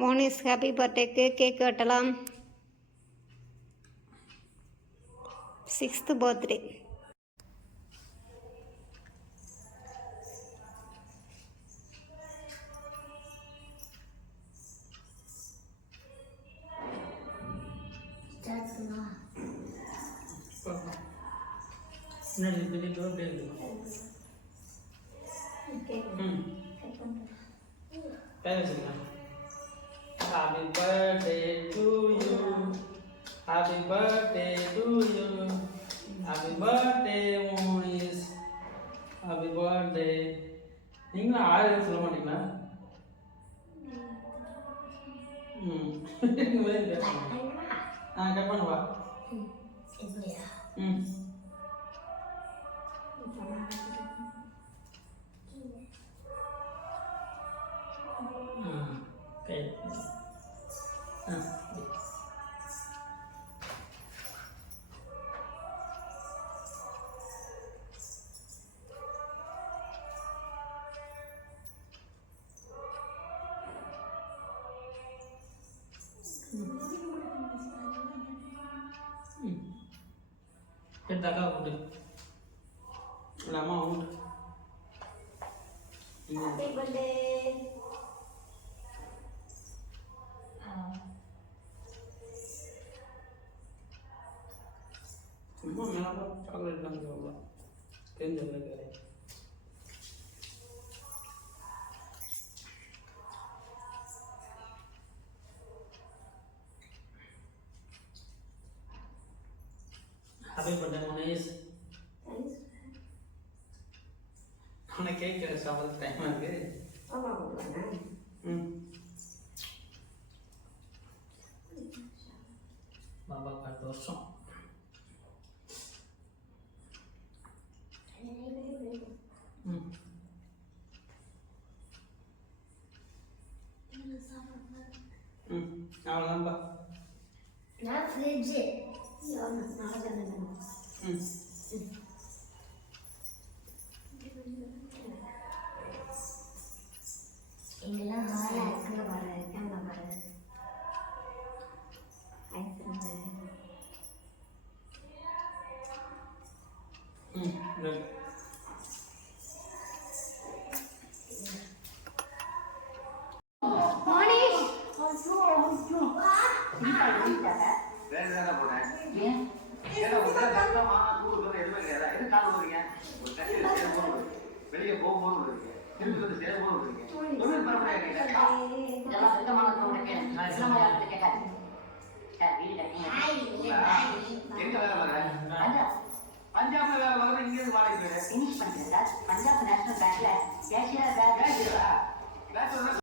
Monis happy பர்த்டேக்கு cake வெட்டலாம் sixth birthday முன்னாடி திடீர்னு அப்படியே இருக்கும் ம் பேர் வச்சுக்கலாம் happy birthday to you happy birthday to you happy birthday Monish happy birthday நீங்களும் ஆறு சொல்ல மாட்டீங்களா ம் இந்த மாதிரி பேசணும் ஆ கட் பண்ணுவா ம் ஆ పెద్దాక ఉంటుంది ఇలా అమ్మ ఉంటుంది హ్యాపీ బర్త్డే చాక్లెట్ తిందా ஹாப்பி பர்த்டே மோனேஷ் அவனை கேட்குற சாப்பிட்ற டைம் இருக்கு ம் பாபாக்கு அடுத்த வருஷம் ம் ம் அவ்வளோதான்ப்பா நான் ஃப்ரிட்ஜு ம் இங்கெல்லாம் ஹாலாக பாரு கேமரா பாரு வேற போனேன்? வெளியே போகும்போது விடுறீங்க. திருப்பி வந்து சேரும் போது விடுறீங்க. தொழில் வீடு கட்டிங்க. எங்க வேலை பார்க்கற? பஞ்சாப் பஞ்சாப்ல வேலை பார்க்கற, இங்க இருந்து வாடகை சார். பஞ்சாப் நேஷனல் பேங்க்ல பேங்க் பேச்சுலரா?